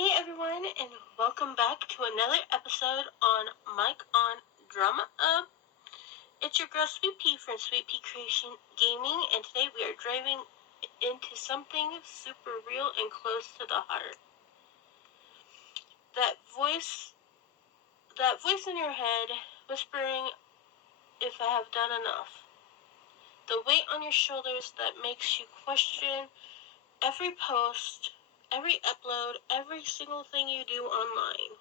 Hey everyone, and welcome back to another episode on Mic on Drama Up. It's your girl SweetPea from SweetPea Creation Gaming, and today we are driving into something super real and close to the heart. That voice in your head whispering, if I have done enough. The weight on your shoulders that makes you question every post, every upload, every single thing you do online.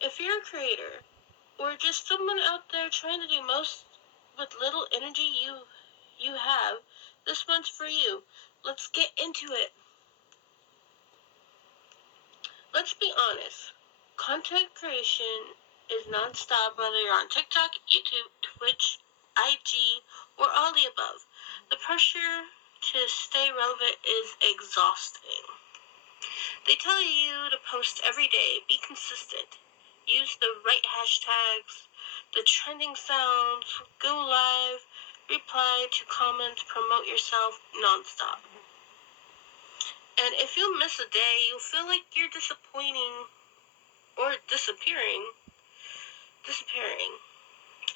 If you're a creator, or just someone out there trying to do most with little energy you have, this one's for you. Let's get into it. Let's be honest. Content creation is non-stop, whether you're on TikTok, YouTube, Twitch, IG, or all the above. The pressure to stay relevant is exhausting. They tell you to post every day, be consistent, use the right hashtags, the trending sounds, go live, reply to comments, promote yourself nonstop. And if you miss a day, you'll feel like you're disappointing or disappearing.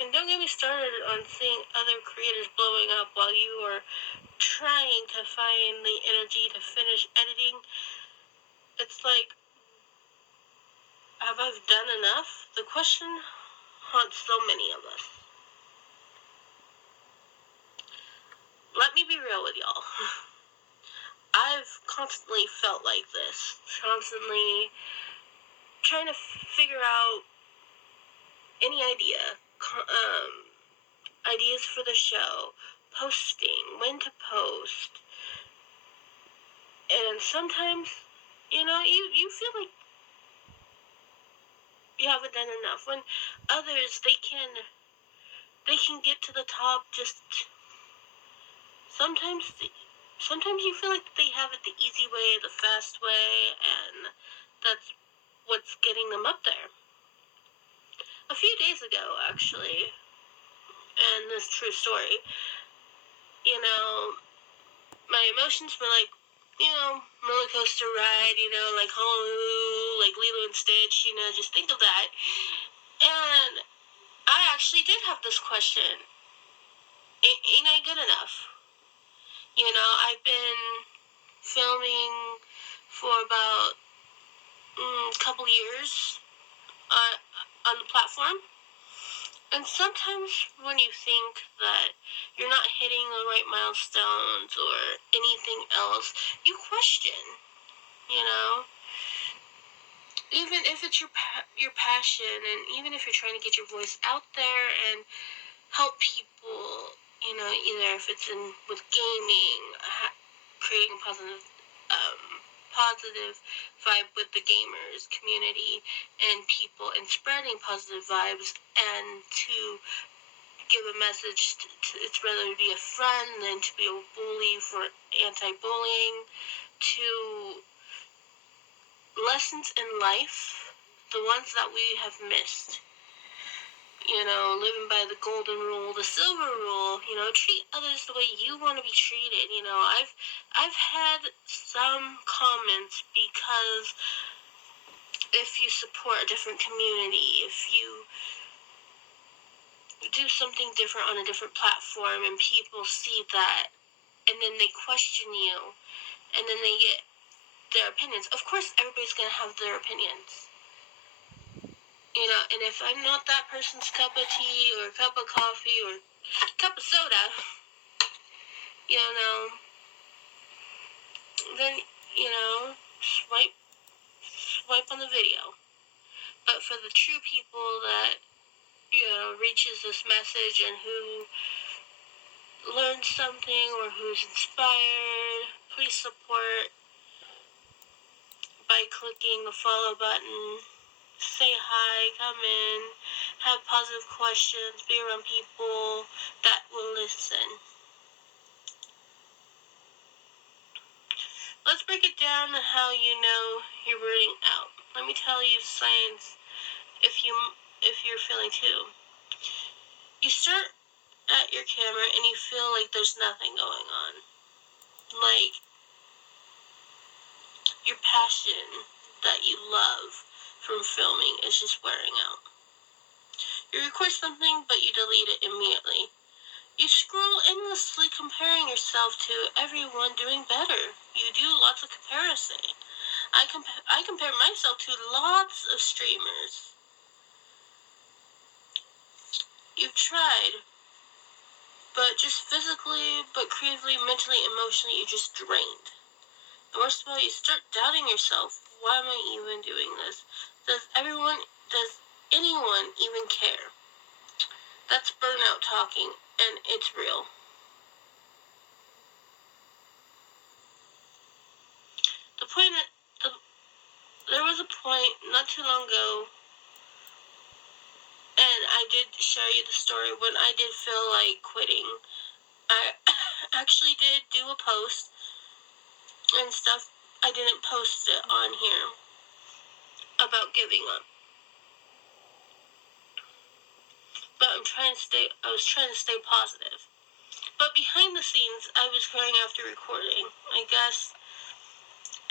And don't get me started on seeing other creators blowing up while you are trying to find the energy to finish editing. It's like, have I done enough? The question haunts so many of us. Let me be real with y'all. I've constantly felt like this. Constantly trying to figure out any ideas for the show, posting, when to post. And sometimes, you feel like you haven't done enough. When others, they can get to the top just sometimes you feel like they have it the easy way, the fast way, and that's what's getting them up there. A few days ago, actually, and this true story, my emotions were like, rollercoaster ride, like Honolulu, like Lilo and Stitch, just think of that. And I actually did have this question. Ain't I good enough? I've been filming for about a couple years on the platform. And sometimes when you think that you're not hitting the right milestones or anything else, you question, Even if it's your passion, and even if you're trying to get your voice out there and help people, either if it's with gaming, creating positive vibe with the gamers community and people, and spreading positive vibes, and to give a message to it's rather to be a friend than to be a bully for anti-bullying, to lessons in life, the ones that we have missed. Living by the golden rule, the silver rule, treat others the way you want to be treated. I've had some comments because if you support a different community, if you do something different on a different platform and people see that and then they question you and then they get their opinions. Of course, everybody's going to have their opinions. And if I'm not that person's cup of tea or cup of coffee or cup of soda, then, swipe on the video. But for the true people that, reaches this message and who learned something or who's inspired, please support by clicking the follow button. Say hi, come in, have positive questions, be around people that will listen. Let's break it down to how you know you're burning out. Let me tell you signs if you're feeling too. You start at your camera and you feel like there's nothing going on. Like your passion that you love from filming is just wearing out. You record something, but you delete it immediately. You scroll endlessly comparing yourself to everyone doing better. You do lots of comparison. I compare myself to lots of streamers. You've tried, but just physically, but creatively, mentally, emotionally, you're just drained. The worst of all, you start doubting yourself. Why am I even doing this? Does anyone even care? That's burnout talking, and it's real. There was a point not too long ago, and I did share you the story when I did feel like quitting. I actually did do a post and stuff. I didn't post it on here about giving up. But I was trying to stay positive. But behind the scenes, I was crying after recording. I guess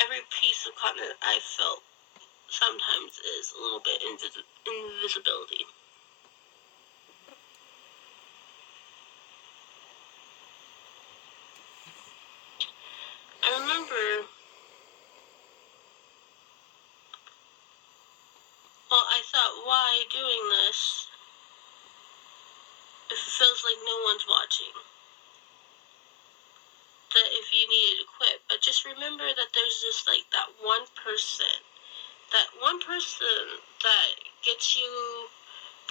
every piece of content I felt sometimes is a little bit invisibility. I remember, I thought, why doing this if it feels like no one's watching? That if you needed to quit, but just remember that there's just like that one person that gets you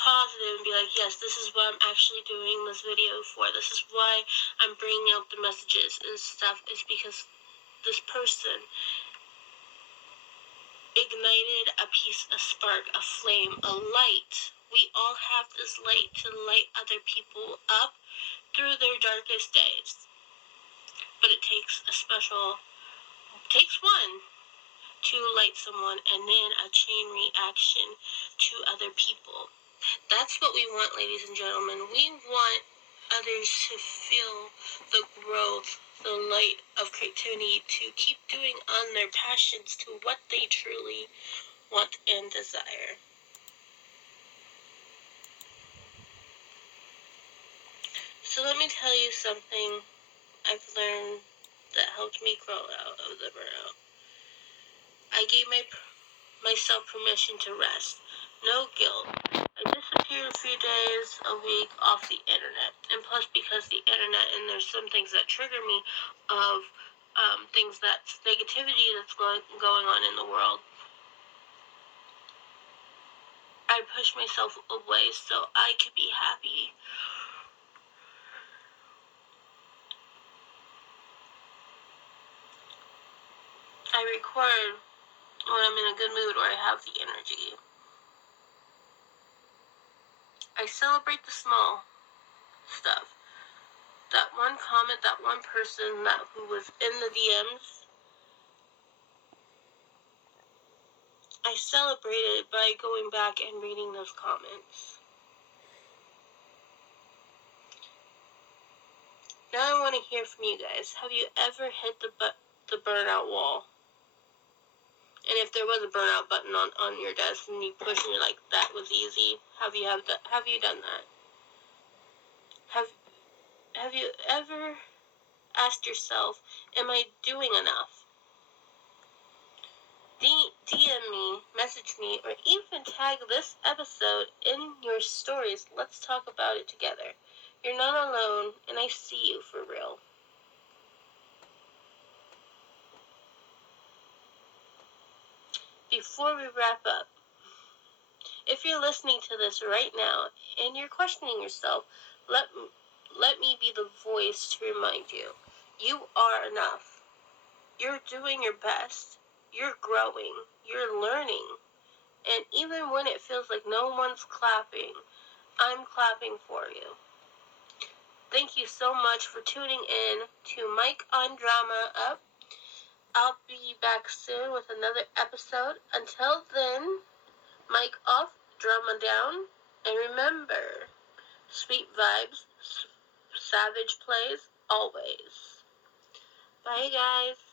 positive and be like, yes, this is what I'm actually doing this video for. This is why I'm bringing out the messages and stuff, is because this person ignited a spark, a flame, a light. We all have this light to light other people up through their darkest days. But it takes one to light someone, and then a chain reaction to other people. That's what we want, ladies and gentlemen. We want others to feel the growth, the light of creativity, to keep doing on their passions to what they truly want and desire. So let me tell you something I've learned that helped me grow out of the burnout. I gave myself permission to rest. No guilt. I disappeared a few days a week off the internet. And plus, because the internet, and there's some things that trigger me of things that's negativity that's going on in the world, I pushed myself away so I could be happy. I record when I'm in a good mood or I have the energy. I celebrate the small stuff. That one comment, that one person who was in the DMs, I celebrated by going back and reading those comments. Now I want to hear from you guys. Have you ever hit the burnout wall? And if there was a burnout button on your desk and you push and you're like, that was easy, have you done that? Have you ever asked yourself, am I doing enough? DM me, message me, or even tag this episode in your stories. Let's talk about it together. You're not alone, and I see you for real. Before we wrap up, if you're listening to this right now and you're questioning yourself, let me be the voice to remind you. You are enough. You're doing your best. You're growing. You're learning. And even when it feels like no one's clapping, I'm clapping for you. Thank you so much for tuning in to Mike on Drama Up. I'll be back soon with another episode. Until then, Mike off, drama down, and remember, sweet vibes, savage plays, always. Bye, guys.